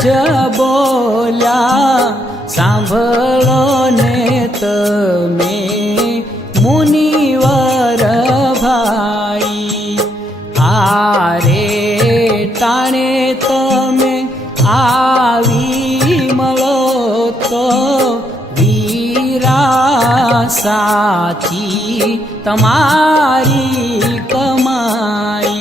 જ બોલ્યા સાંભળો ને તમે મુનિવર ભાઈ આરે ટાણે તમે આવી મળો તો વીરા સાચી તમારી કમાઈ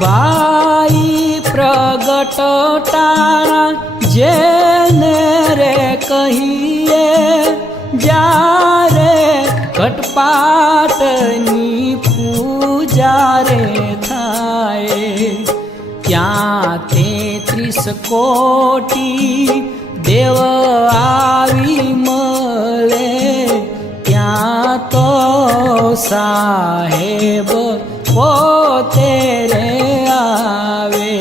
ભાઈ પ્રગટ ટાણા જેને રે કહીએ જ્યારે ઘટપાટની પૂજા રે થાય ત્યાં 33 કોટી દેવ આવી મળે ત્યાં તો સાહેબ પોતે રે આવે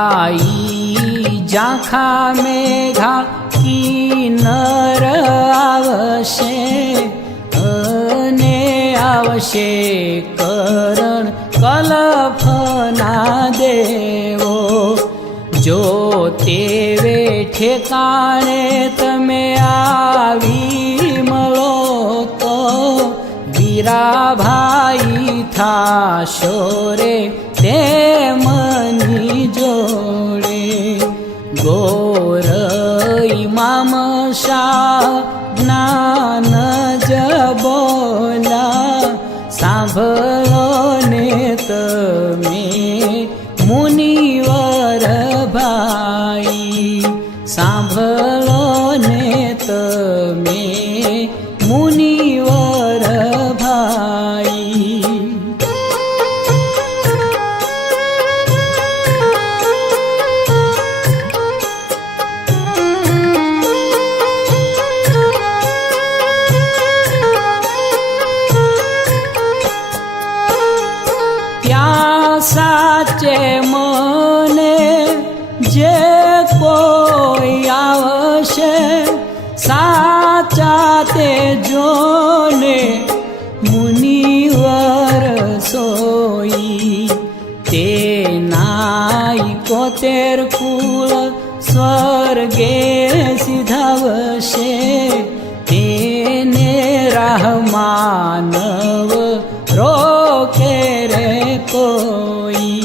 પાઈ ઝાંખા મેઘા કિન્નર આવશે અને આવશે કરણ કલફના દેવો જો તેવે ઠેકાણે તમે આવી મળો તો વીરાભાઈ થાશો રે તેમની જોડે ગોરઈ મામશા જ્ઞાન જ બોલા સાંભળો ને તમે મુનિવર ભાઈ સાંભળો ને તમે મુનિવર ભાઈ સાચે મને જે કોઈ આવશે સાચા તે જોને મુનિવર સોઈ તે નાઈ 71 કુળ સ્વર્ગે સિધાવશે તેને રાહ માનવ રોકે રે કોઈ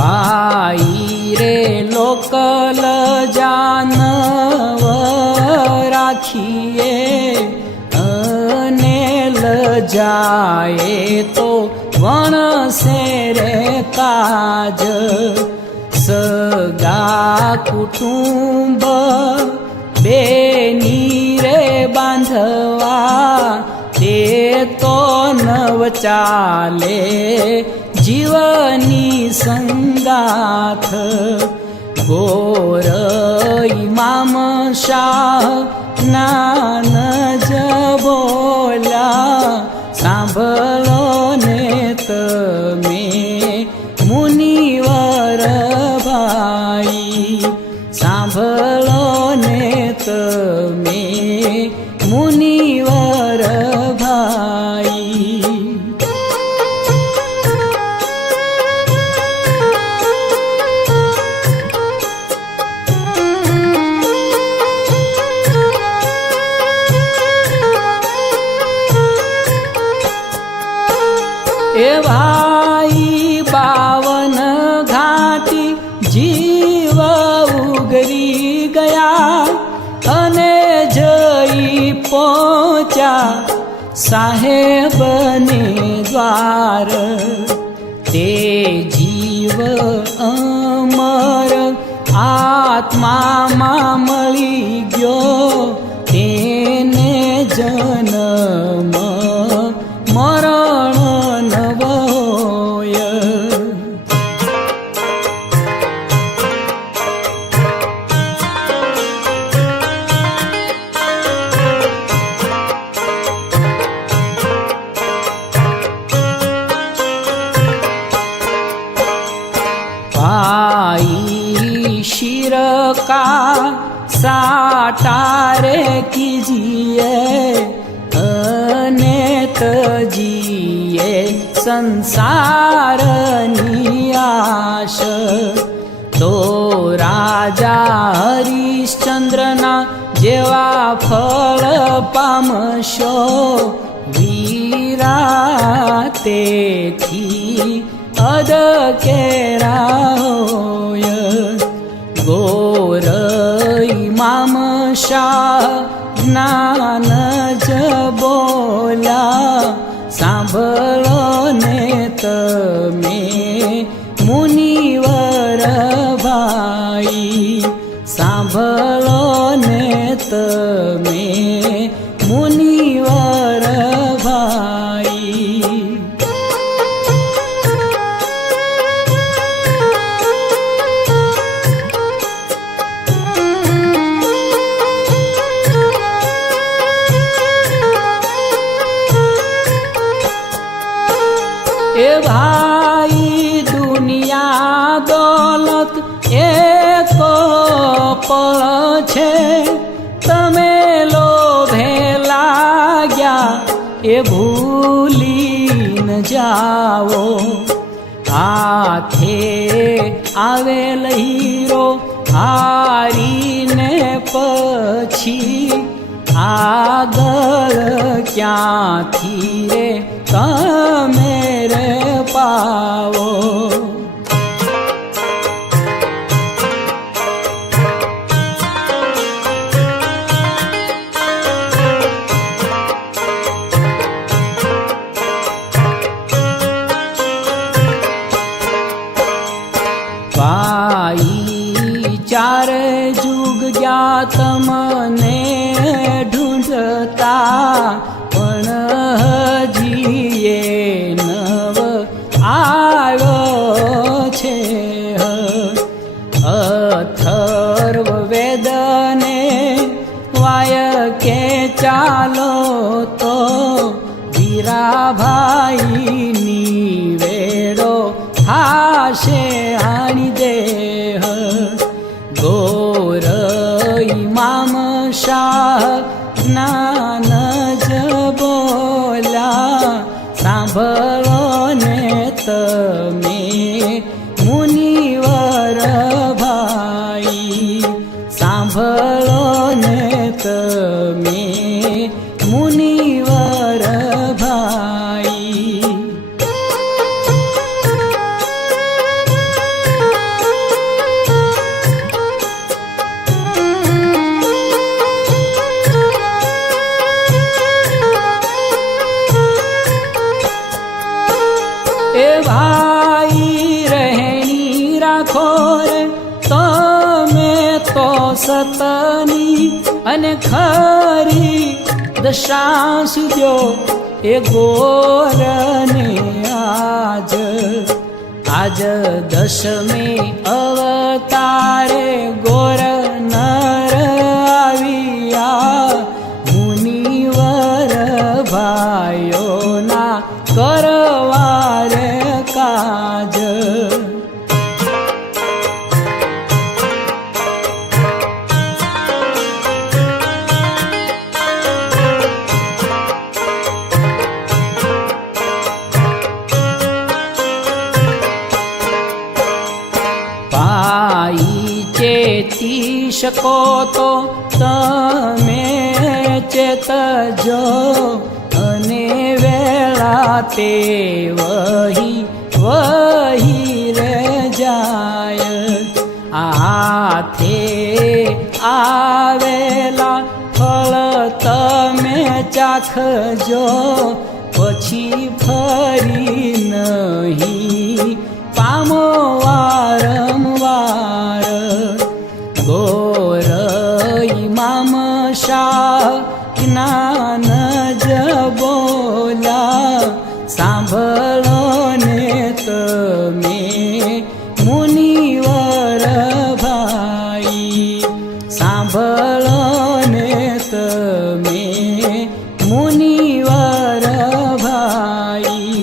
ભાઈ રે લોકલ જાનવ રાખીએ જાય તો વણસે રે કાજ સગા કુટુંબ બેની રે બાંધવા તે તો નવ ચાલે જીવની સંગાથ ગોરઈ મામશા જ્ઞાન જ બોલ્યા સાંભળો ને તમે મુનિવર ભાઈ સાંભળો ને તમે મુનિવર ભાઈ એ ભાઈ 52 ઘાટી જીવ ઉગરી ગયા અને જઈ પહોંચ્યા સાહેબને દ્વાર તે જીવ અમર આત્મામાં મળી ગયો, તેને જન્મ મરણ નવ હોય. पाई शिर का साटारे कीजिए, अनेत जिए संसारनी आश. तो राजा हरिश्चंद्रना जेवा फल पामशो, वीरा तेथी अद केरा होय. गोरई मामशाह ज्ञान ज बोला, सांभळो ने तमे मुनिवर भाई, सांभळो ने तमे मुनिवर भाई. ए भाई दुनिया दौलत एक पल छे, तमे लोभे लाग्या ए भूली न जाओ. हाथे आवेल हीरो हारी ने पछी, આગળ ક્યાંથી રે તમે રે પાવો. ભાઈ ચાર જુગ ગયા તમને ઢૂંઢતા, પણ હજી એ નવ આવ્યો છે. અથર્વ વેદને વાય કે ચાલો તો, વીરાભાઈની વેડો થાશે હાણી દેહ. ગોરઈ મામશાહ જ્ઞાન જ બોલા, સાંભળો ને તમે મુનિવર ભાઈ, સાંભળો ને તમે મુનિવર ભાઈ. ए भाई रहनी राखो रे तमे तो सतनी, अने खरी दशा सुध्यो ए गोरने आज. आज दशमे अवतारे गोर नर आविया, मुनिवर भाइयो ना करवार काज. पाई चेती शको तो तमे चेतजो, अने वेला ते वही वही रे जाय. हाथे आवेला फल तमे चाखजो, પછી ફરી નહીં મુનિવર ભાઈ. સાંભળો ને તમે મુનિવર ભાઈ.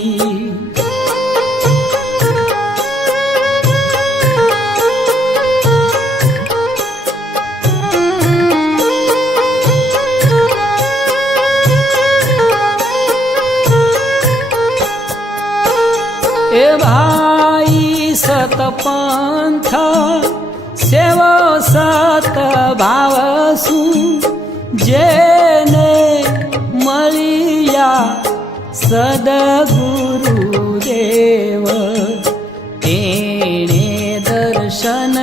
એ ભાઈ સતપંથ સેવો સત ભાવ શું, જેને મળ્યા સદગુરુદેવ, તેણે દર્શન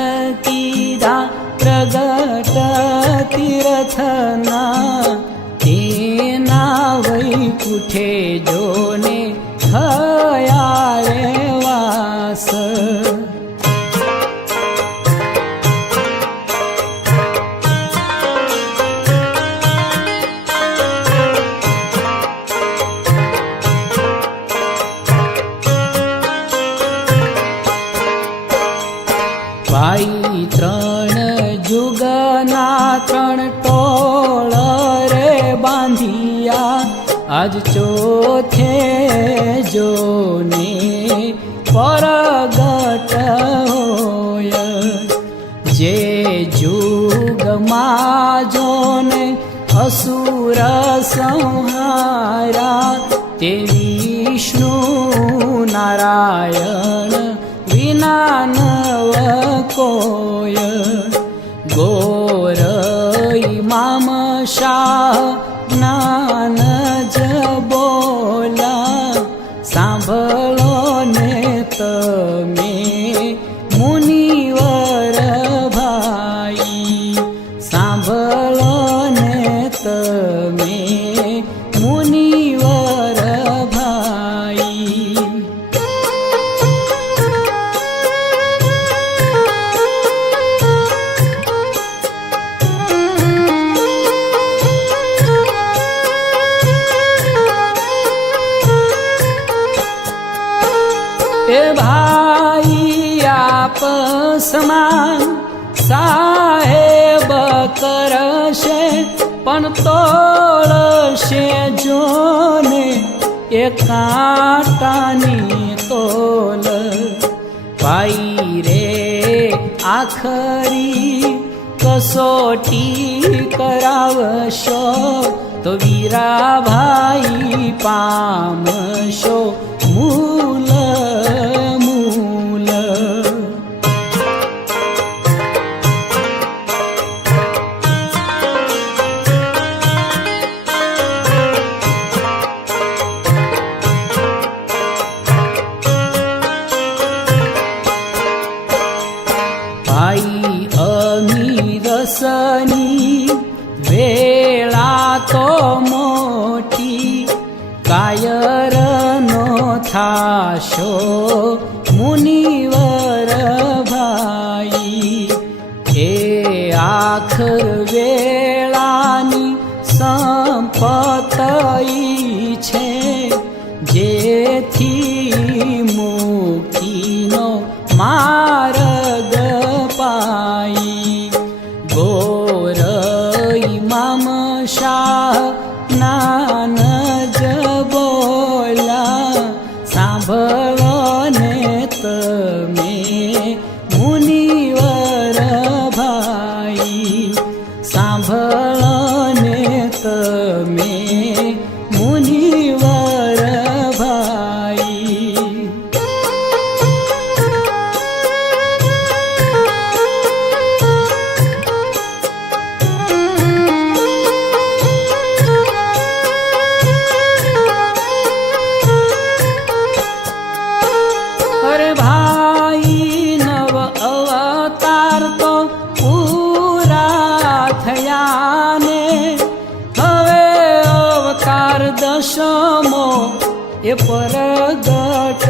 કીધા પ્રગટ તીર્થના, તેના વૈકુંઠે જોને થયા રે વાસ. ભાઈ ત્રણ જુગના ત્રણ ટોળ રે બાંધિયા, આજ ચોથે જોને પરગટ હોય. જે જુગમાં જોને અસુર સંહારા, તે વિષ્ણુ નારાયણ વિના નવ કોય. ગોરઈ મામ શાહ જ્ઞાન જ બોલા, સાંભળો ને તમે મુનિવર ભાઈ. સાંભળો ને તમે મુનિવર ભાઈ. એ ભાઈ આપસમાં સાહેબ કરશે, પણ તોળશે જોને એ કાંટાની તોલ. ભાઈ રે આખરી કસોટી કરાવશો, તો વીરા ભાઈ પામશો મૂલ મૂલ. ભાઈ અમીરસની વેળા તો મોટી, કાયર નો થાશો મુનિવર ભાઈ. એ આખર વેળાની સંપતઈ છે, જેથી મુક્તિનો માર્ગ પાઈ. ગોરઈ મામ શાહ જ્ઞાન જ બોલા, સાંભળો ને તમે મુનિવર ભાઈ. સાંભળો ને તમે મુનિવર ભાઈ. અરે ભાઈ નવ અવતાર તો પૂરા થયા ને, હવે અવતાર દશમો એ પરગટ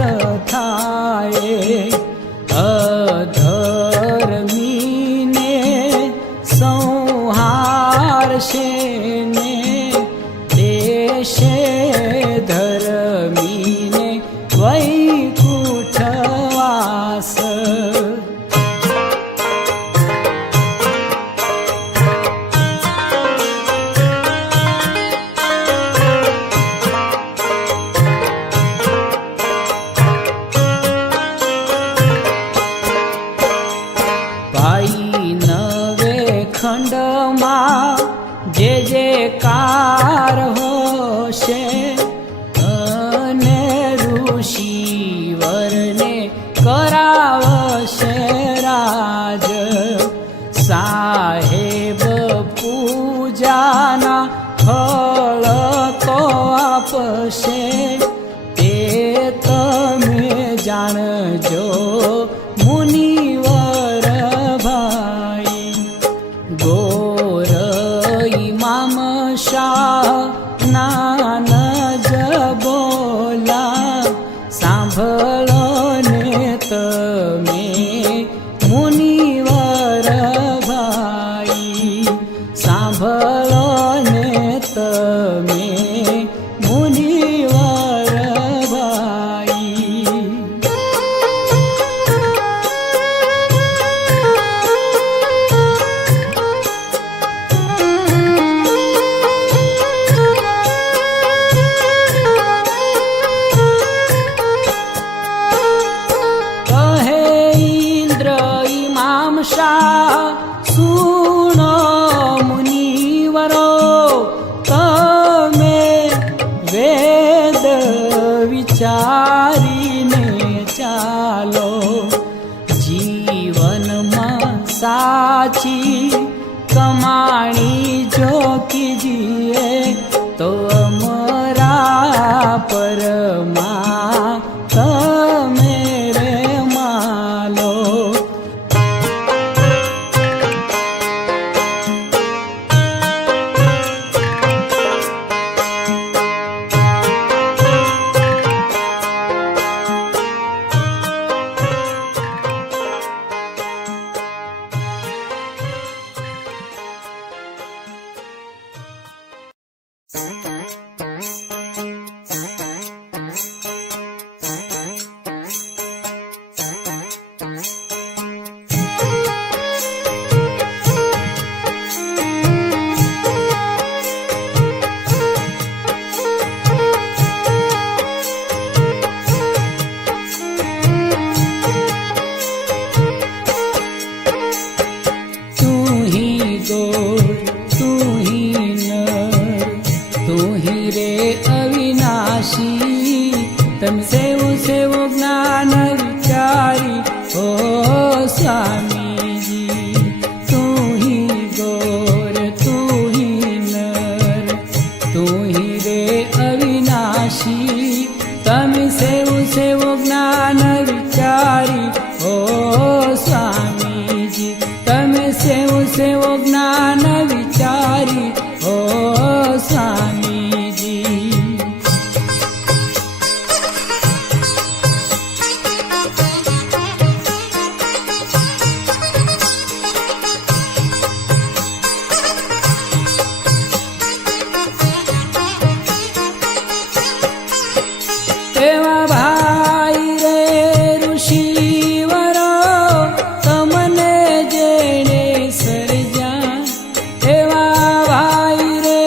થાય. અધર્મીને સંહારશે ને, દેશે ધર્મીને વૈકુંઠ દાસ ખંડમાં જે જે કાર હોશે અને ઋષિવરને કરાવશે રાજ સાહેબ પૂજાના ફળ તો આપશે તે તમે જાણજો મુનિવર ભાઈ ગોર ઇમામ શાહ નાન જ બોલા સાંભળો ને તમે મુનિવર ભાઈ સાંભળો ને તમે મુનિવર ભાઈ સુણો મુનિવરો તમે વેદ વિચારીને ચાલો જીવનમાં સાચી કમાણી જો કીજીએ તો અમારા પરમાં તમે રે માલો તમે સેવો સેવો જ્ઞાન વિચારી હો સ્વામીજી તું હી ગોર તું હી નર તું હી રે અવિનાશી તમે સેવો સેવો જ્ઞાન વિચારી હો સ્વામીજી તમે સેવો સેવો જ્ઞાન વિચારી હો સ્વામીજી એવા ભાઈ રે ઋષિવરો તમને જેણે સર્જા એવા ભાઈ રે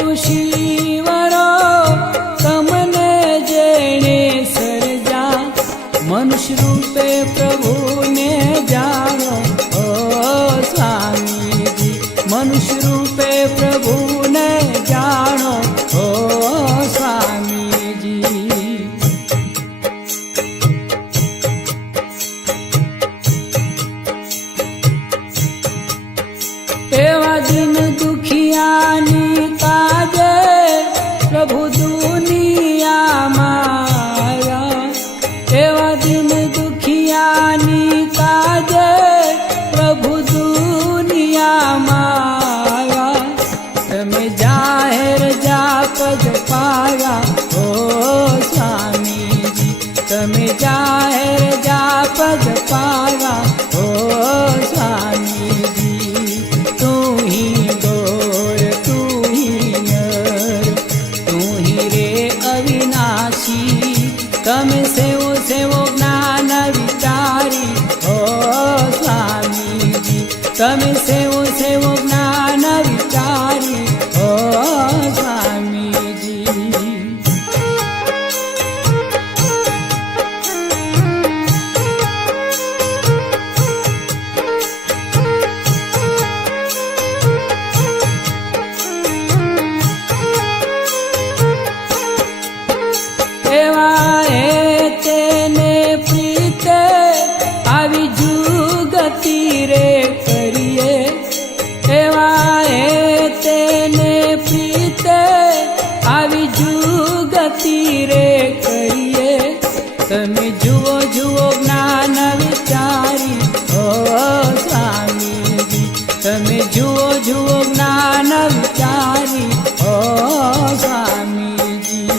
ઋષિવરો તમને જેણે સર્જા મનુષ્ય રૂપે પ્રભુને જાણો ઓ સ્વામીજી મનુષ્ય રૂપે પ્રભુને જાણો ઓ સ્વામીજી એવા દિન દુખિયાની તાજે પ્રભુ દુનિયામાં એવા દિન દુખિયાની તાજે પ્રભુ દુનિયામાં તમે જાહેર જાપ જપાયા ઓ સ્વામીજી તમે જાહેર જાપ જપાયા ઓ સ્વામીજી તું હી ગોર તું હી નર તું હી રે અવિનાશી તમે સેવો સેવો જ્ઞાન વિચાર તમે સેવો સેવો જ્ઞાન વિચારી ઓ સ્વામીજી. એવા એ તેને પ્રીતે આવી જુગતી રે કરીએ. એવા એ તેને પ્રીતે આવી જુગતી રે કરીએ. તમે જુઓ જુઓ જ્ઞાન વિચારી ઓ સ્વામીજી. તમે જુઓ જુઓ જ્ઞાન વિચારી ઓ સ્વામીજી.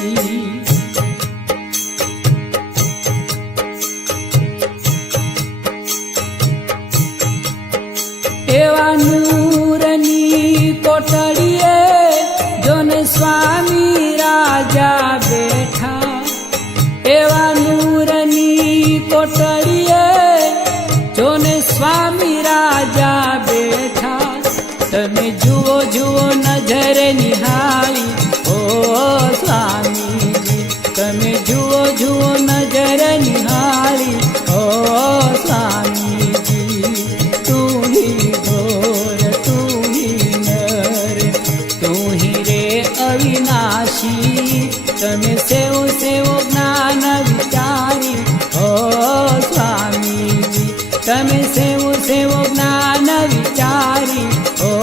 એવા નૂરની કોટડીએ જોને સ્વામી રાજા બેઠા. એવા નૂરની કોટડીએ જોને સ્વામી રાજા બેઠા. તમે જુઓ જુઓ નજરે નિહાળી ઓ સ્વામીજી. તમે જુઓ જુઓ નજરે નિહાળી ઓ સ્વામીજી. તું ही घोर तू ही नर तू ही रे अविनाशी. તમે સેવો સેવો જ્ઞાન વિચારી ઓ સ્વામીજી. તમે સેવો સેવો જ્ઞાન વિચારી ઓ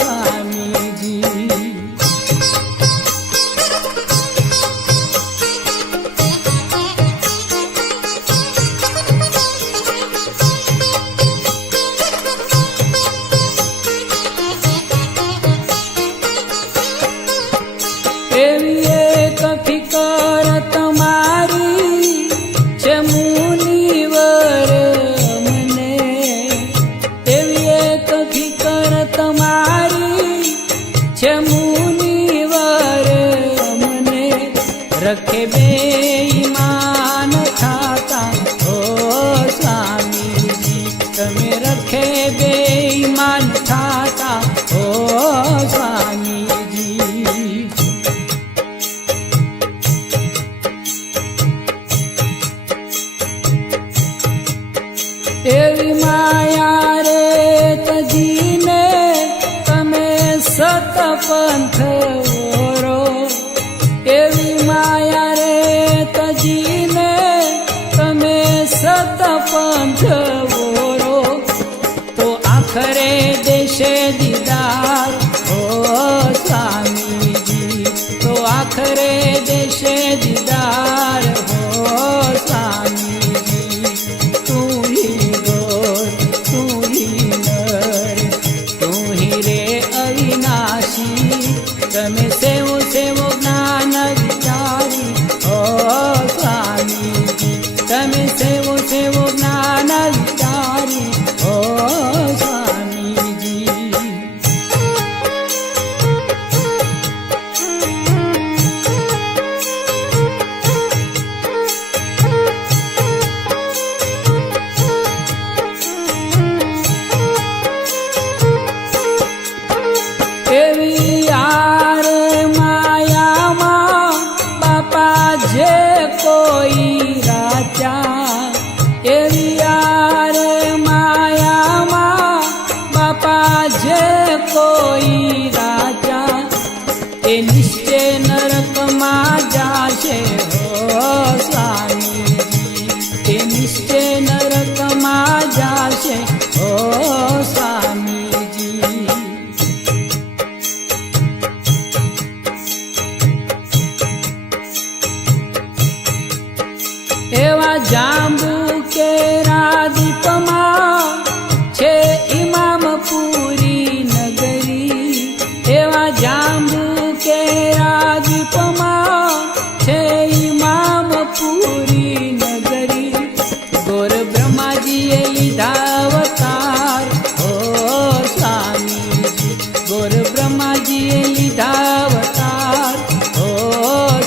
સ્વામીજી. એવી એક ફિકર તમારી છે મુનિવર મને. એવી એક ફિકર તમારી છે મુનિવર મને. રખે બેઈમાન થાતા ઓ સ્વામીજી. તમે રખે બેઈમાન થાતા ઓ સ્વામીજી. એવી માયા રે તજીને તમે સતપંથ ઓરો. એવી માયા રે તજીને તમે સતપંથ ઓરો. તો આખરે દેશે દીદાર ઓ સ્વામીજી. તો આખરે દેશે દીદાર ઓ સ્વામીજી. તું ही गोर तू ही नर तू ही रे अविनाशी. તમે સેવો સેવો જ્ઞાન વિચારી ઓ સ્વામીજી. તમે સેવો સેવો જ્ઞાન વિચારી ઓ સ્વામીજી. એવી આરે માયામાં બાપા જે કોઈ રાજા. એવી આરે માયામાં બાપા જે કોઈ રાજા. એ નિશ્ચય નરકમાં જાશે હો સ્વામીજી. એ નિશ્ચય નરકમાં જાશે હો સ્વામીજી. એવા જાંબુ કેરા દીપમાં છે ઇમામપુરી નગરી. એવા જાંબુ કેરા દીપમાં છે ઇમામપુરી નગરી. ગોર બ્રહ્માજીએ લીધા અવતાર ઓ સ્વામીજી. ગોર બ્રહ્માજીએ લીધા અવતાર ઓ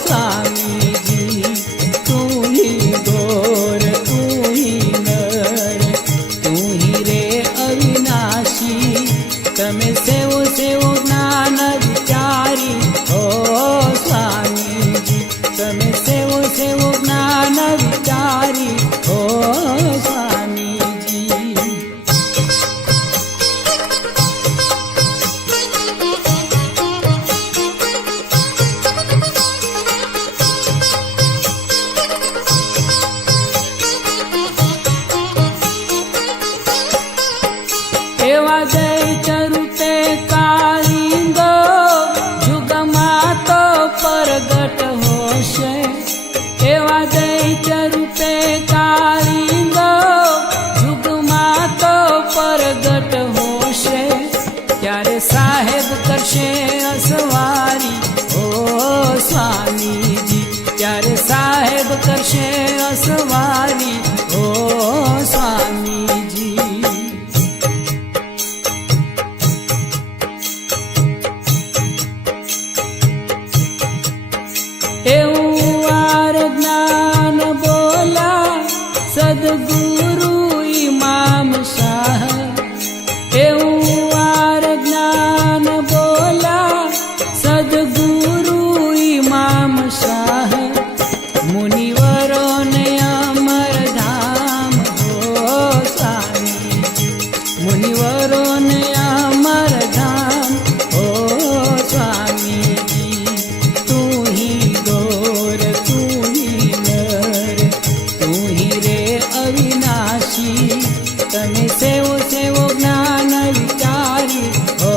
સ્વામીજી. તું ही गोर तू ही नर तू ही रे अविनाश. કરશે અસવારી ઓ સ્વામીજી, ત્યારે સાહેબ કરશે અસવારી ઓ સ્વામીજી. એવું વાર જ્ઞાન બોલા સદગુરુ ઇમામ શાહ, એવું વાર જ્ઞાન બોલા સદગુરુ ઇમામ શાહ. મુનિવરોને અમરધામ હો સ્વામી, મુનિવરોને અમરધામ હો સ્વામીજી. તું હી ગોર તું હી નર, તું હી રે અવિનાશી, તને સેવો સેવો જ્ઞાન વિચારી હો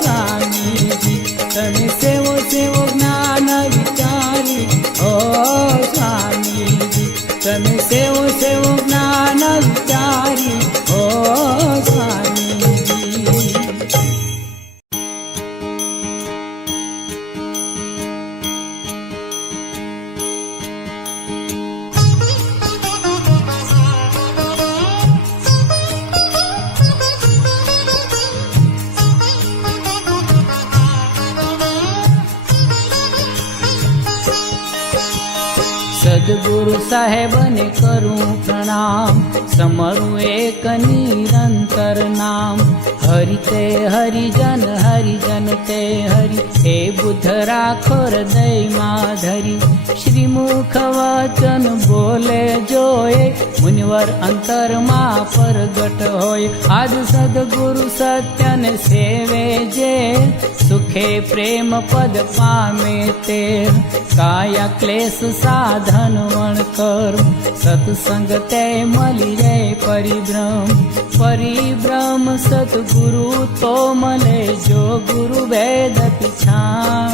સ્વામીજી, તને સેવો સેવો જ્ઞાન વિચારી હો સ્વામીજી, તને સેવો સેવો જ્ઞાન વિચારી હો સ્વામીજી. સદગુરુ સાહેબને કરું પ્રણામ, સમરું એક નિરંતર નામ. હરિ તે હરિજન હરિજન તે હરિ, હે બુદ્ધ રાખો હૃદયમાં ધરી. શ્રીમુખ વચન બોલે જોએ, મુનિવર અંતરમાં પ્રગટ હોય. આજ સદગુરુ સત્યને સેવે જે, સુખે પ્રેમ પદ પામે તે. કાયા ક્લેશ સાધન વણકર, સત્સંગ તે મળી રે પરિભ્રમ. પરિભ્રમ સદગુરુ તો મળે જો ગુરુ વેદ પીછા.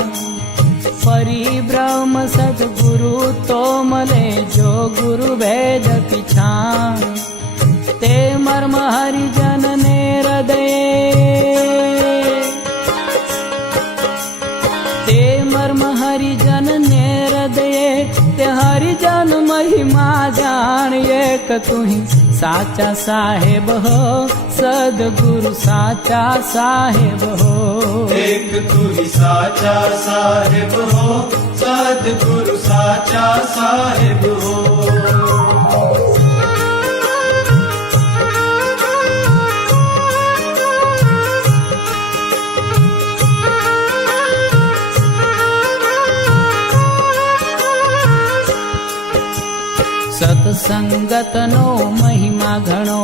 પરિભ્રમ સદગુરુ તો મળે જો ગુરુ વેદ પીછા. તે મર્મ હરિજન ને હૃદયે, તે મર્મ હરિજન ને હૃદયે, તે હરિજન મહિમા જાણીએ. કે તું સાચા સાહેબ હો સદગુરુ સાચા સાહેબ હો. એક તું ही साचा साहेब हो, सदगुरु साचा साहेब हो. સત્સંગતનો મહિમા ઘણો,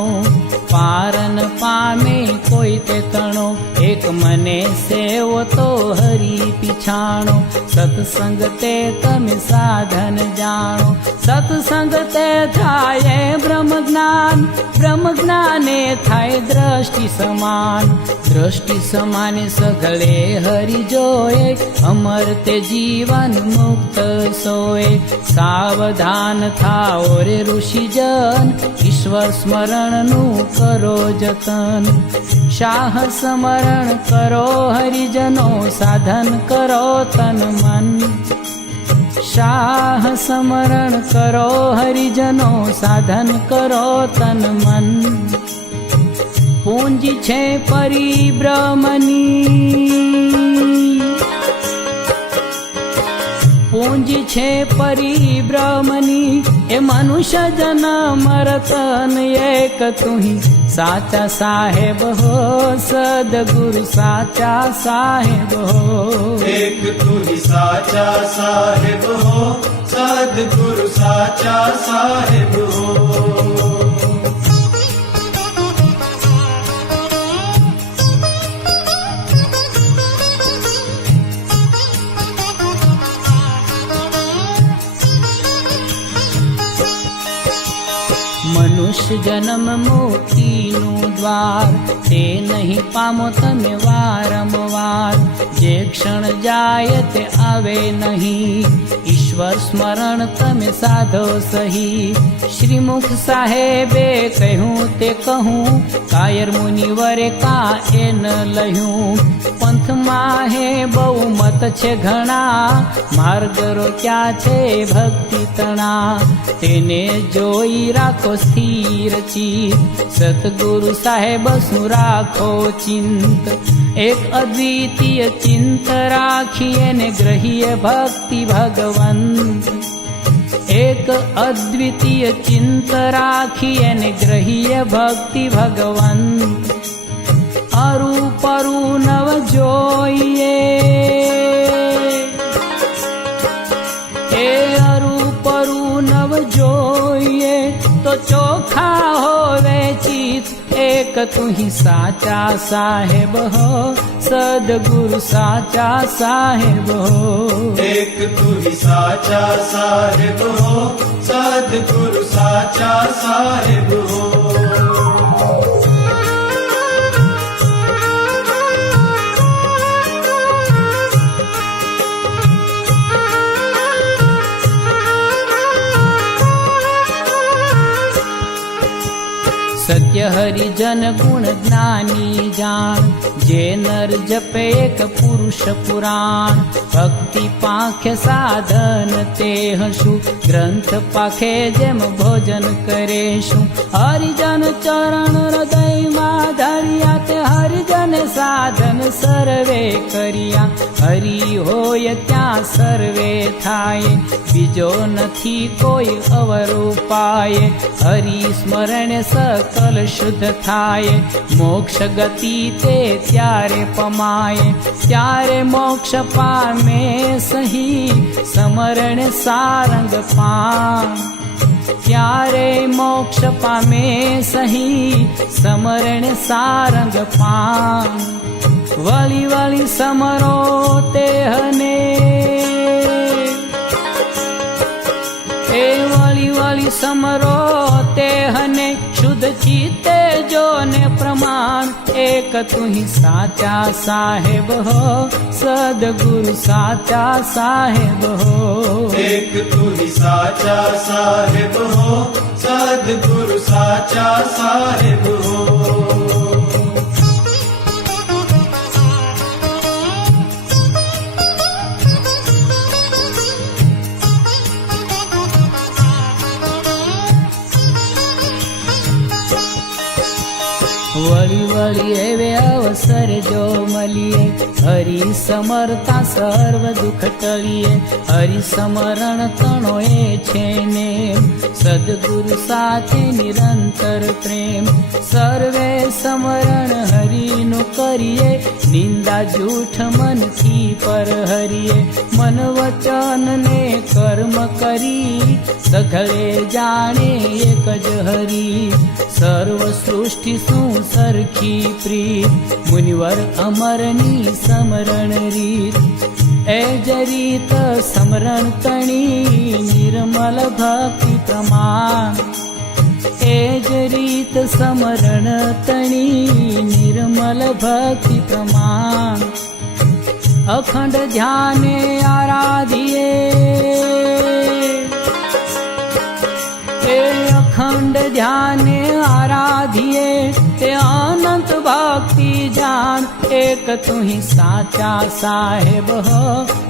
પારન પામે કોઈ તે તણો. એક મને સેવો તો હરી પીછાણો, સત્સંગ તે તમે સાધન જાણો. સત્સંગ તે થાય બ્રહ્મ જ્ઞાન, બ્રહ્મ જ્ઞાને થાય દ્રષ્ટિ સમાન. દ્રષ્ટિ સમાને સઘળે હરિ જોએ, અમર તે જીવન મુક્ત સોય. સાવધાન થાઓ રે ઋષિજન, ઈશ્વર સ્મરણનું કરો જતન. શાહ સ્મરણ કરો હરિજનો, સાધન કરો તન મન. શાહ સ્મરણ કરો હરિજનો, સાધન કરો તન મન. પૂંજી છે પરિભ્રમની, પૂંજી છે પરિભ્રમની. એ મનુષ્ય જન્મ રતન એક તું સાચા સાહેબ હો, સદગુરુ સાચા સાહેબ હો. एक तू ही साचा साहेब हो, सदगुरु साचा साहेब हो. મનુષ્ય જન્મ મુક્તિનું દ્વાર, તે નહીં પામો તમે વારંવાર. જે ક્ષણ જાય તે આવે નહીં, ઈશ્વર સ્મરણ તમે સાધો સહી. શ્રીમુખ સાહેબે કહ્યું તે કહું, કાયર મુનિવરે કા એ ન લહ્યું. પંથમાં હે બહુ મત છે ઘણા, માર્ગ રોક્યા છે ભક્તિ તણા. તેને જોઈ રાખો સ્થિર ચિત્ત, સતગુરુ સાહેબ શું રાખો ચિંત. એક અદ્વિતીય ચિંત રાખીએ ને ગ્રહીએ ભક્તિ ભગવંત. એક અદ્વિતીય ચિંત રાખીએ ને ગ્રહીએ ભક્તિ ભગવંત. અરૂપરું નવ જોઈએ, એ અરૂપરું નવ જોઈએ, તો ચોખા હોવે ચિત. એક તું ही સાચા સાહેબ હો, સદગુરુ સાચા સાહેબ હો. एक तू ही साचा साहेब हो, सदगुरु साचा साहेब हो. સત્ય હરિજન ગુણ જ્ઞાની જાણ, જે નર જપે એક પુરુષ પુરાણ. ભક્તિ પાંખે સાધન તે હશું, ગ્રંથ પાખે જેમ ભોજન કરેશું. હરિજન ચરણ હૃદયમાં ધર્યા, તે હરિજન સાધન સર્વે કર્યા. હરિ હોય ત્યાં સર્વે થાય, બીજો નથી કોઈ અવર ઉપાય. હરિ સ્મરણ સકલ શુદ્ધ થાય, મોક્ષ ગતિ તે ત્યારે પમાય. ત્યારે મોક્ષ પામે સહી, સમરણ સારંગ પામ. ત્યારે મોક્ષ પામે સહી, સમરણ સારંગ પામ. વળી વળી સમરો તે હને, એ વળી વળી સમરો તે હને. શુદ્ધ ચિત્તે જો ને પ્રમાણ, એક તું ही સાચા સાહેબ હો, સદગુરુ સાચા સાહેબ હો. एक तू ही साचा साहेब हो, सदगुरु साचा साहेब हो. વળી વળી એવે અવસર જો મળીએ, હરિ સમરતા સર્વ દુઃખ ટળીએ. હરિ સમરણ તણો એ છે નેમ, સદગુરુ સાથે નિરંતર પ્રેમ. સર્વે સમરણ હરિનું કરીએ, નિંદા જૂઠ મનથી પર હરિએ. મન વચન ને કર્મ કરી, સઘળે જાણે એક જ હરી. સર્વ સૃષ્ટિ શું સરખી પ્રીત, મુનિવર અમરની સમરણ રીત. એ જ રીત સમરણ તણી, નિર્મલ ભક્તિ પ્રમાણ. એ જ રીત સમરણ તણી, નિર્મલ ભક્તિ પ્રમાણ. અખંડ ધ્યાને આરાધીએ, એ અખંડ ધ્યાને આરાધીએ. તે અનંત ભક્તિ જાણ, એક તું ही સાચા સાહેબ હો,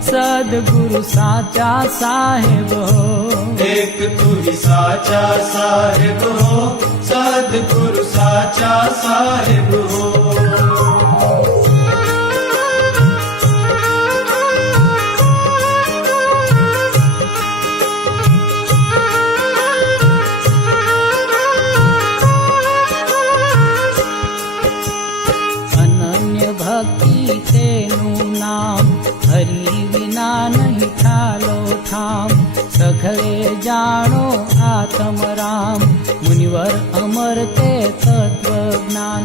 સદગુરુ સાચા સાહેબ હો. एक तू ही साचा साहेब हो, सदगुरु साचा साहेब हो. ભક્તિ તેનું નામ, હરિ વિના નહીં ઠાલો ઠામ. સઘળે જાણો આત્મ રામ, મુનિવર અમર તે તત્વ જ્ઞાન.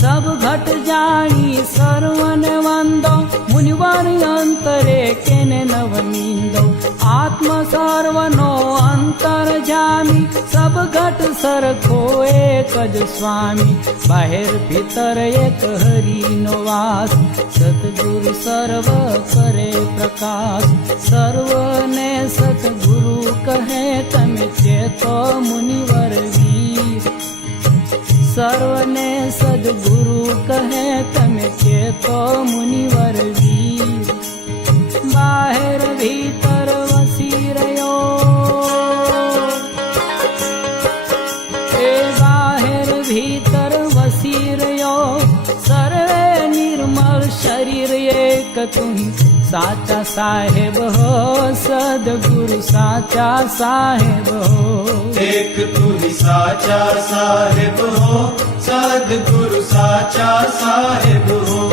સબ ઘટ જાણી સર્વને વંદો, मुनिवर अंतरे केने नव नींदो आत्म सर्वनो अंतर जामी सब घट सरखो एक ज स्वामी बाहेर भीतर एक हरि नो वास सतगुरु सर्व करे प्रकाश सर्व ने सतगुरु कहे तमे चेतो मुनिवर वीर सर्वने सद्गुरु कहे तमे चेतो मुनिवर वीर बाहेर भीतर वसी रयो बाहेर भीतर वसी रयो सर्वे निर्मल शरीर एक तुही साचा साहेब हो सद्गुरु साचा साहेब हो एक तू ही साचा साहेब हो सद्गुरु साचा साहेब हो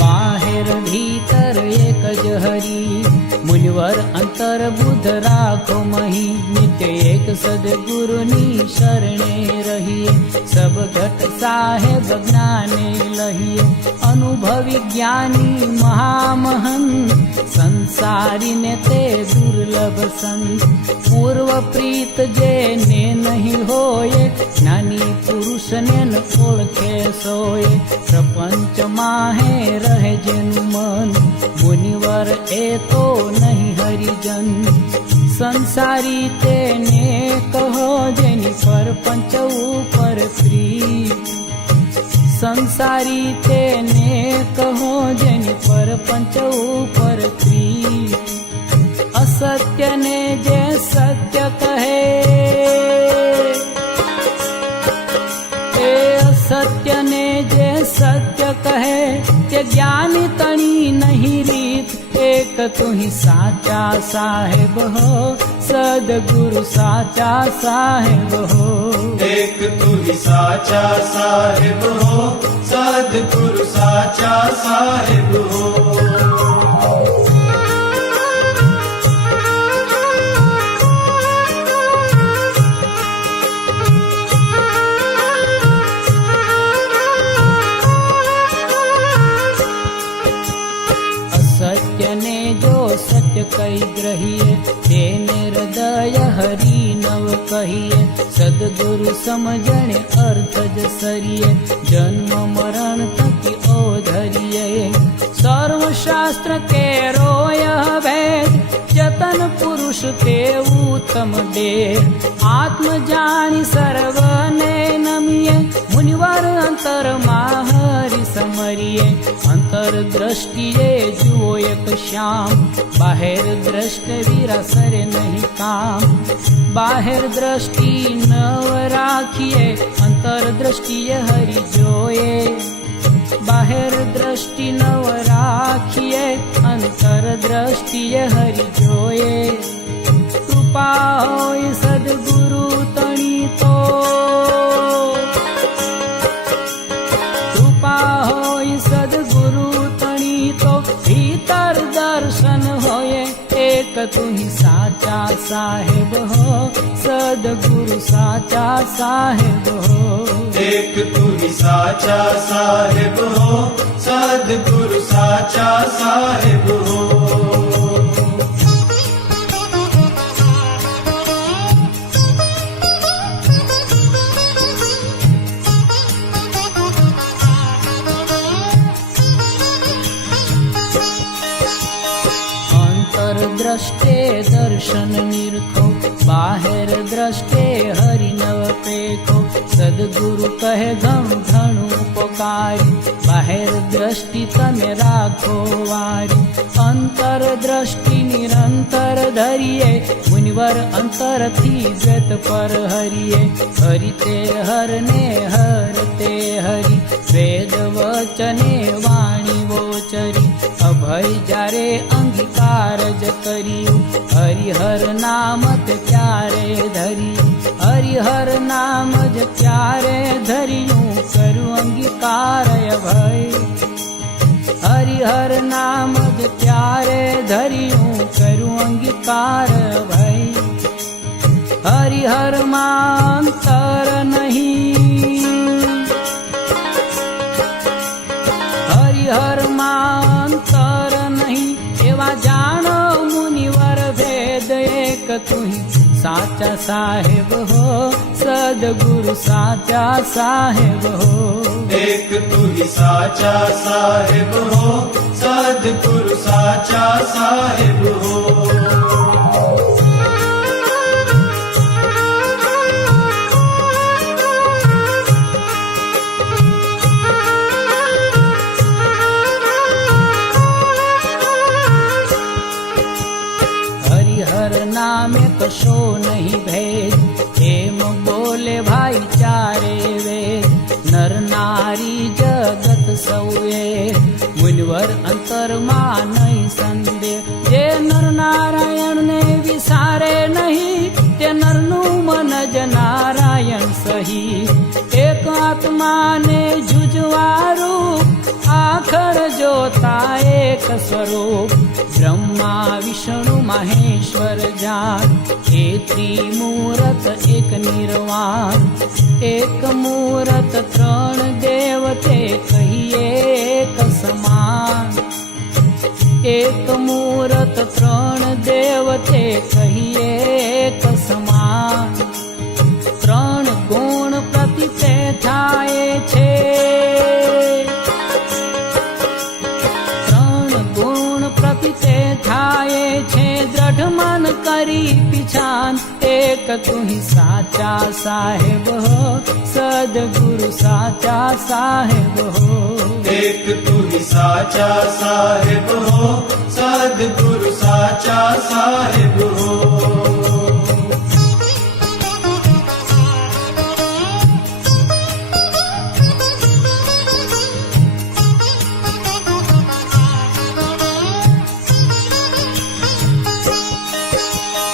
बाहेर भीतर एक ज हरि मुनिवर अंतर बुध राखो मही नित्य एक सद्गुरुनी शरणे रहिए सब घट साहेब ज्ञाने लहिए अनुभवी ज्ञानी महामहन संसारी ने ते दुर्लभ संत पूर्व प्रीत जे ने नहीं होए ज्ञानी पुरुष ने न ओळखे सोए प्रपंच माहे रहे जेनु मन मुनिवर ए तो नहीं हरिजन संसारी तेने कहो जेनी पर पंच ऊपर प्रीत संसारी तेने कहो जेनी पर पंच ऊपर प्रीत असत्य ने जे सत्य कहे असत्य ने जे सत्य कहे ते ज्ञानी तणी नहीं रीत एक तू ही साचा साहेब हो सद्गुरु साचा साहेब हो एक तू ही साचा साहेब हो सद्गुरु साचा साहेब हो सत्य कई ग्रहिए तेने हृदय हरि नव कहिए सद्गुरु समझणे अर्थ ज सरिये जन्म मरण थकी ओधरिये सर्व शास्त्र के रोय भेद जतन पुरुष ते उत्तम दे आत्म जानी सर्वने नमिये मुनिवर अंतर माहरि समरिये अंतर दृष्टिये जुओ एक श्याम बाहेर दृष्टि विरसरे नहीं काम बाहेर दृष्टि नव राखिए अंतर दृष्टि हरि जोए बाहेर दृष्टि नव राखिए अंतर दृष्टि हरि जोए कृपा होय सद्गुरु तणी तो कृपा होय सद्गुरु तणी तो भीतर दर्शन होए एक तू ही साचा साहेब हो सद्गुरु साचा साहेब हो एक तू ही साचा साहेब हो सद्गुरु साचा साहेब हो दृष्टे दर्शन निरखो बाहेर दृष्टे हरि नव पेखो सद्गुरु कहे घणु घणु पोकारी बाहेर दृष्टि तमे राखो वारी अंतर दृष्टि निरंतर धरिए मुनिवर अंतर थी व्यत पर हरिए हरिते हरने हरते हरि वेद वचने वाणी वोचरी अभय जारे अंगीकार ज करियो हरिहर नाम त्यारे धरियो हरिहर नाम ज त्यारे धरियो करु अंगीकार अभय हरि હરિહર નામ જ ત્યારે ધર્યું કર્યું અંગીકાર ભાઈ હરિહર માં અંતર નહીં હરિહર માં અંતર નહીં એવા જાણો મુનિવર ભેદ એક તું સાચા સાહેબ હો સદગુરુ સાચા સાહેબ હો एक तू ही साचा साहेब हो सदगुरु साचा साहेब हो હરિહર નામે કશો નહીં ભેદ એમ બોલે ભાઈચારે વેદ નર નારી જગત સૌએ મુનિવર અંતરમાં નહીં સંદેહ જે નર નારાયણ ને વિસારે નહીં તે નરનું મન જ નારાયણ સહી એક આત્માને જુજવારું આખર જોતા એક સ્વરૂપ બ્રહ્મા વિષ્ણુ મહેશ્વર જાન એ ત્રિમૂરત એક નિર્વાણ એક મૂરત ત્રણ દેવતે કહીએ એક સમાન એક મૂરત ત્રણ દેવતે કહીએ એક સમાન ત્રણ ગુણ પ્રતિતે થાય છે પ્રતિતે થાય છે દ્રઢ મન કરી પીછાન એક તું સાચા સાહેબ હો સદગુરુ સાચા સાહેબ હો एक तू ही साचा साहेब हो सदगुरु साचा साहेब हो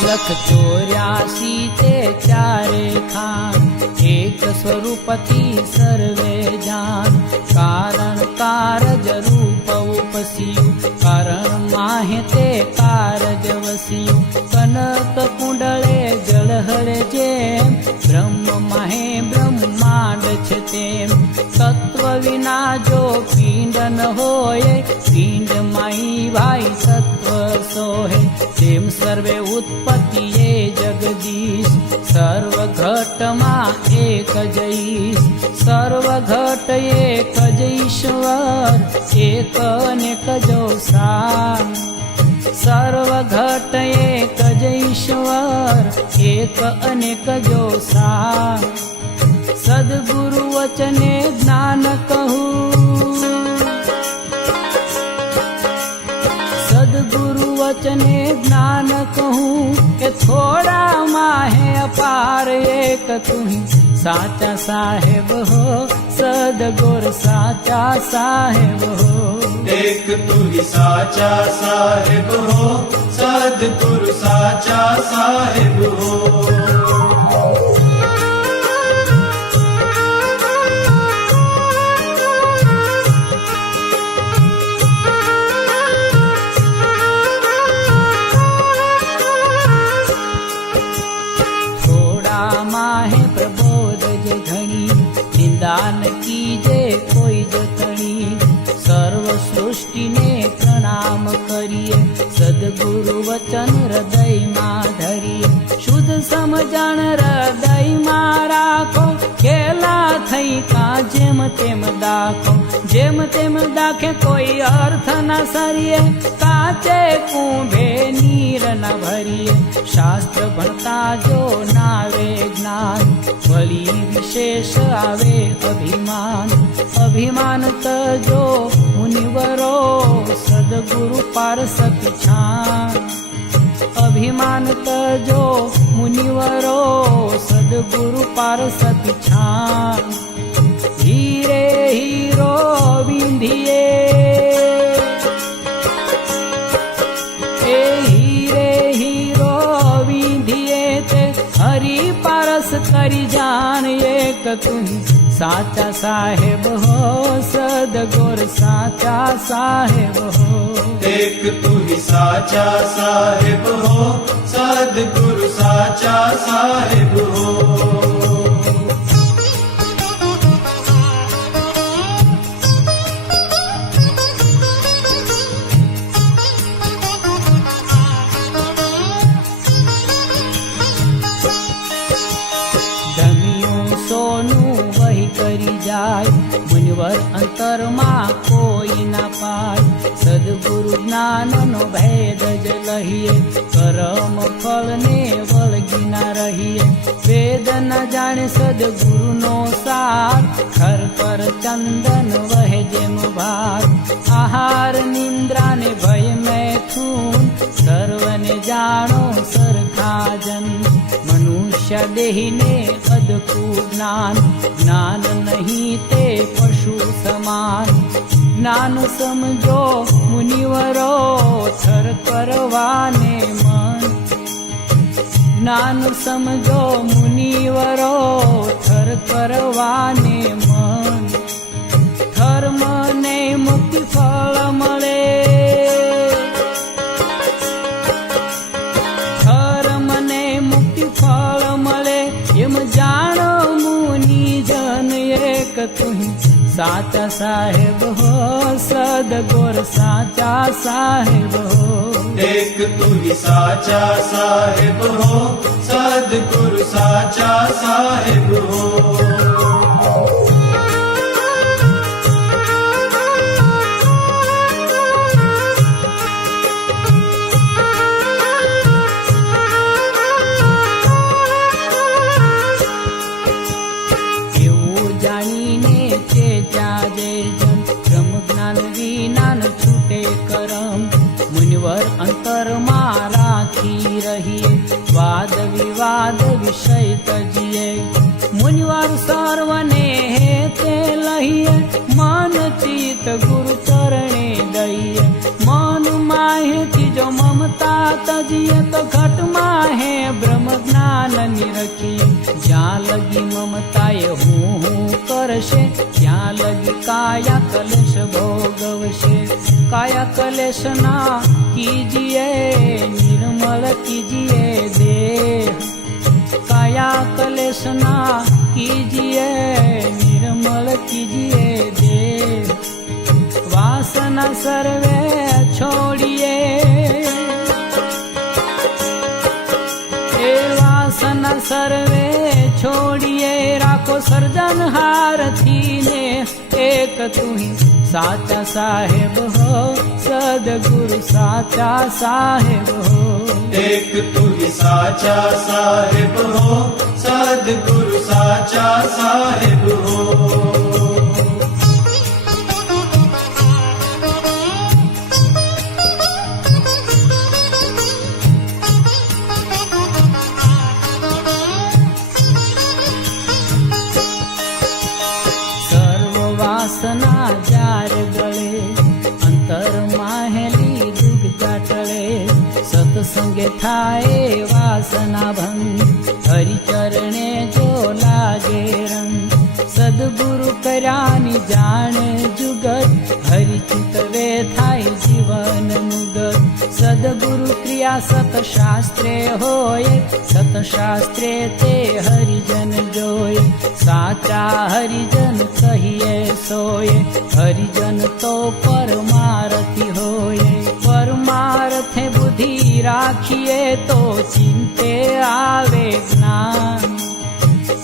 લખ 84 તે ચારે ખાન એક સ્વરૂપથી સર્વે જાન કારણ કારજ રૂપ ઉપસ્યું કારણ માહે તે કારજ વસ્યું કનક કુંડળે જળહળ જેમ બ્રહ્મ માહે બ્રહ્માંડ છે તેમ તત્વ વિના જો પિંડ ન હોય પિંડ માહી ભાઈ તત્વ સોહે તેમ સર્વે ઉત્પત્તિ એ જગદીશ સર્વ ઘટમાં એક જ ઈશ સર્વ ઘટ એક જ ઈશ્વર એક અનેક જો સાર સર્વ ઘટ એક જ ઈશ્વર એક અનેક જો સાર સદગુરુ વચને જ્ઞાન કહું સદગુરુ વચને જ્ઞાન કહું કે થોડા માહે અપાર એક તું સાચા સાહેબ હો સદગુરુ સાચા સાહેબ હો एक तू ही साचा साहेब हो सदगुरु साचा साहेब हो પ્રબોધ જે ઘણી નિંદાન કીજે કોઈ જતણી સર્વ સૃષ્ટિને પ્રણામ કરીએ સદગુરુ વચન હૃદયમાં ધરીએ શુદ્ધ સમજણ હૃદયમાં રાખો ખેલા થઈ કા જેમ તેમ દાખો જેમ તેમ દાખે કોઈ અર્થ ન સરીએ કાચે કુંભે નીર ન ભરીએ શાસ્ત્ર ભણતા જો નાવે જ્ઞાન વળી વિશેષ આવે અભિમાન અભિમાન તજો મુનિવરો સદગુરુ પારસત છાન અભિમાન તજો મુનિવરો સદગુરુ પારસત છાન હીરે હીરો વિંધીએ એ હીરે હીરો વિંધીએ તે હરી પારસ કરી જાન એક તું साचा साहेब हो सदगुरु साचा साहेब हो एक तू ही साचा साहेब हो सद्गुरु साचा साहेब हो સોનું વહી કરી જાય મુનિવર અંતરમાં કોઈ ના પાય સદગુરુ જ્ઞાનનો ભેદ જ લહીએ કરમ ફળને વળગી ના રહીએ વેદ ન જાણે સદગુરુનો સાર ખર પર ચંદન વહે જેમ ભાર આહાર નિંદ્રાને ભય મૈથુન સર્વને જાણો સરખા જન મનુષ્ય દેહીને અદકું જ્ઞાન જ્ઞાન નહીં તે પશુ સમાન જ્ઞાન સમજો મુનિવરો થર કરવાને મન જ્ઞાન સમજો મુનિવરો થર કરવાને મન ધર્મને મુક્તિ ફળ મળે ધર્મને મુક્તિ ફળ મળે એમ જાણો મુનિજન એક તું સાચા સાહેબ હો સદગુરુ સાચા સાહેબ હો एक तू ही साचा साहेब हो सद्गुरु साचा साहेब हो મુનિવર અંતરમાં રાખી રહીએ વાદ વિવાદ વિષય તજીએ મુનિવર સર્વને હેતે લહીએ મન ચિત ગુરુ ચરણે દઈએ મન માહે તીજો મમતા તજીએ તો ઘટમાં હે બ્રહ્મ જ્ઞાન નિરખીએ જ્યાં લગી મમતાએ હું કરશે ત્યાં લગી કાયા કલેશ ભોગવશે काया कलेश ना कीजिए निर्मल कीजिए देह काया कलेश ना कीजिए निर्मल कीजिए देह वासना सर्वे छोड़िए वासना सर्वे छोड़िए राखो सर्जनहार थी ने एक तू ही साचा साहेब हो सदगुरु साचा साहेब हो एक तू ही साचा साहेब हो सद्गुरु साचा साहेब हो વાસના જાર ગળે અંતર માહેલી દુર્ગા ટળે સત્સંગે થાય વાસના ભંગ હરિચરણે જો લાગે રંગ સદગુરુ કર્યાની જાણ જુગત હરિચિતવે થાય જીવન મુગત સદગુરુ ક્રિયા સતશાસ્ત્રે હોય સતશાસ્ત્રે તે હરિજન જોય સાચા હરિજન કહીએ સોય હરિજન તો પરમારથી હોય પરમાર્થે બુદ્ધિ રાખીએ તો ચિંતે આવે જ્ઞાન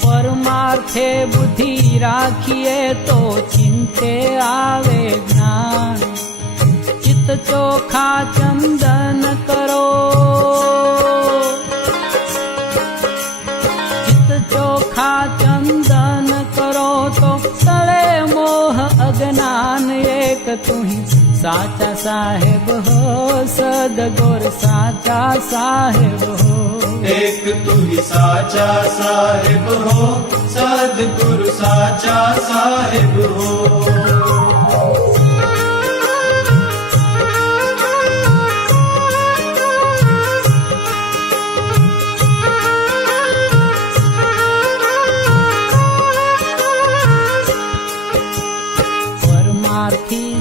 પરમાર્થે બુદ્ધિ રાખીએ તો ચિંતે આવે જ્ઞાન ચિત્ત ચોખા ચંદન કરો ચિત્ત ચોખા ચંદન કરો તો તળે મોહ અજ્ઞાન એક તું સાચા સાહેબ હો સદગુરુ સાચા સાહેબ હો एक तू ही साचा साहेब हो सद्गुरु साचा साहेब हो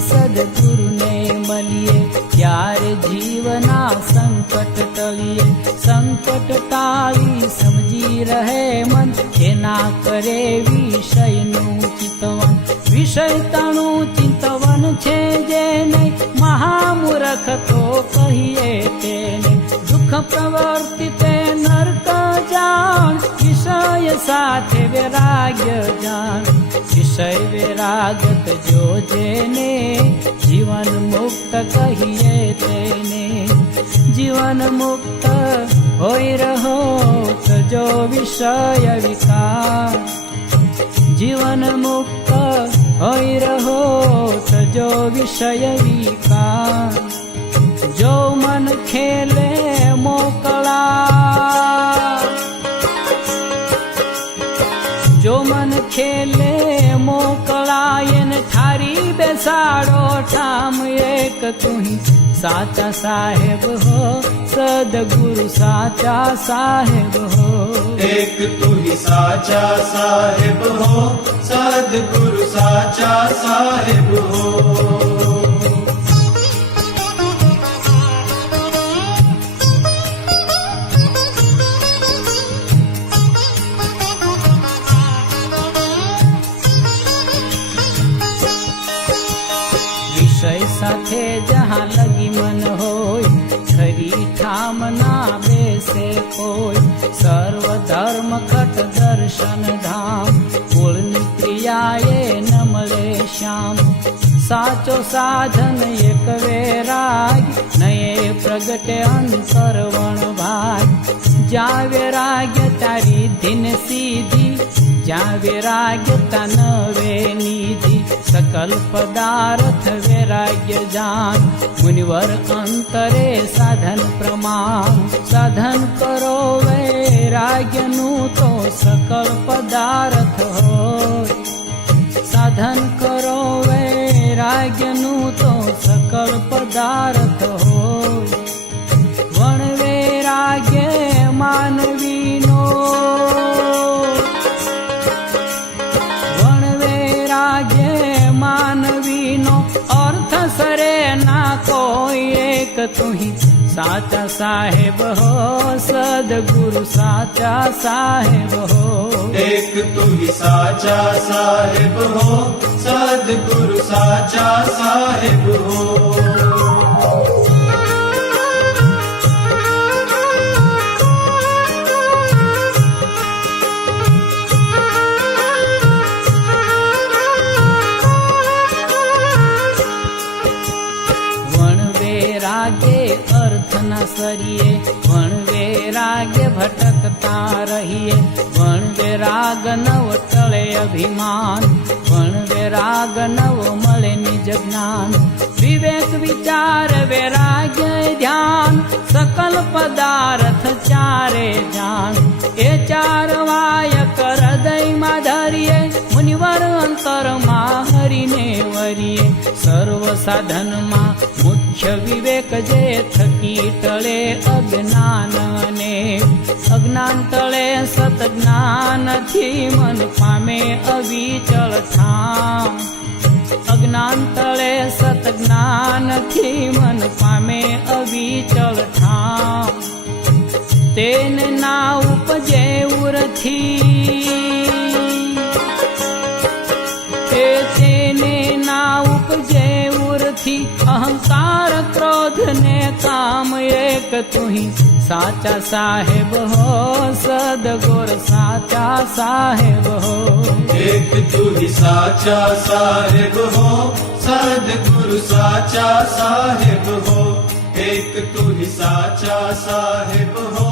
સદગુરુને મળીએ ત્યારે જીવના સંકટ ટળીએ. સંકટ ટાળી સમજી રહે મન એના કરે વિષયનું ચિંતવન. વિષય તણું ચિંતવન છે જેને મહામૂર્ખ તો કહીએ તેને. દુઃખ પ્રવર્તિ તે નર્ક જાણ વિષય સાથે વૈરાગ્ય જાણ. વિષય વૈરાગત જો જેને જીવન મુક્ત કહીએ તેને. જીવન મુક્ત હોઈ રહો તો જો વિષય વિકાર. જીવન મુક્ત હોઈ રહો તો જો વિષય વિકાર. જો મન ખેલે મોકળા, જો મન ખેલે મોકળા એને ઠારી બેસાડો ઠામ. એક તુહી સાચા સાહેબ હો, સદગુરુ સાચા સાહેબ હો. એક તુહી સાચા સાહેબ હો, સદગુરુ સાચા સાહેબ હો. સાથે જહાં લગી મન હોય ખરી ઠામ ના બેસે કોઈ. સર્વ ધર્મ કટ દર્શન ધામ કુળની ક્રિયાએ ન મળે શ્યામ. સાચો સાધન એક વૈરાગ નયે પ્રગટે અંતરવણ ભાગ. જ્યાં વૈરાગ્ય તારી દિન સીધી, જ્યાં વૈરાગ્યતા નવે નિધિ. સકલ પદાર્થ વૈરાગ્ય જાન મુનિવર અંતરે સાધન પ્રમાણ. સાધન કરો વૈરાગ્યનું તો સકલ પદાર્થ હોય. સાધન કરો વૈરાગ્યનું તો સકલ પદાર્થ હોય. વણ વૈરાગ્ય માનવીનો, માનવીનો અર્થ સરે ના કોઈ. એક તુહી સાચા સાહેબ હો, સદગુરુ સાચા સાહેબ હો. એક તુહી સાચા સાહેબ હો, સદગુરુ સાચા સાહેબ હો. અર્થ ના સરીએ વણ વૈરાગ્ય ભટકતા રહીએ. વણ વૈરાગ નવ ટળે અભિમાન, વણ વૈરાગ નવ મળે નિજ જ્ઞાન. વિવેક વિચાર વૈરાગ્ય ધ્યાન સકલ પદાર્થ ચારે જાન. એ ચાર વાયક હૃદયમાં ધરીએ મુનિવર અંતરમાં હરીને વરીએ. સર્વ સાધનમાં મુખ્ય વિવેક જે થકી ટળે અજ્ઞાન ને. અજ્ઞાન ટળે સતજ્ઞાનથી મન પામે અવિચળ ઠામ. અજ્ઞાન ટળે સતજ્ઞાનથી મન પામે અવિચળ ઠામ. તેને ના ઉપજે ઉરથી, તેને ના ઉપજે ઉરથી અહંકાર ક્રોધ ને કામ. એક તુહી સાચા સાહેબ હો, સદગુર સાચા સાહેબ હો. એક તુહી સાચા સાહેબ હો, સદગુરુ સાચા સાહેબ હો. એક તુહી સાચા સાહેબ હો,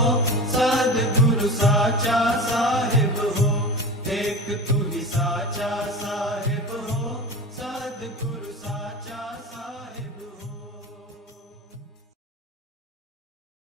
સદગુરુ સાચા સાહેબ હો. એક તુહી સાચા સાહેબ હો, સદગુરુ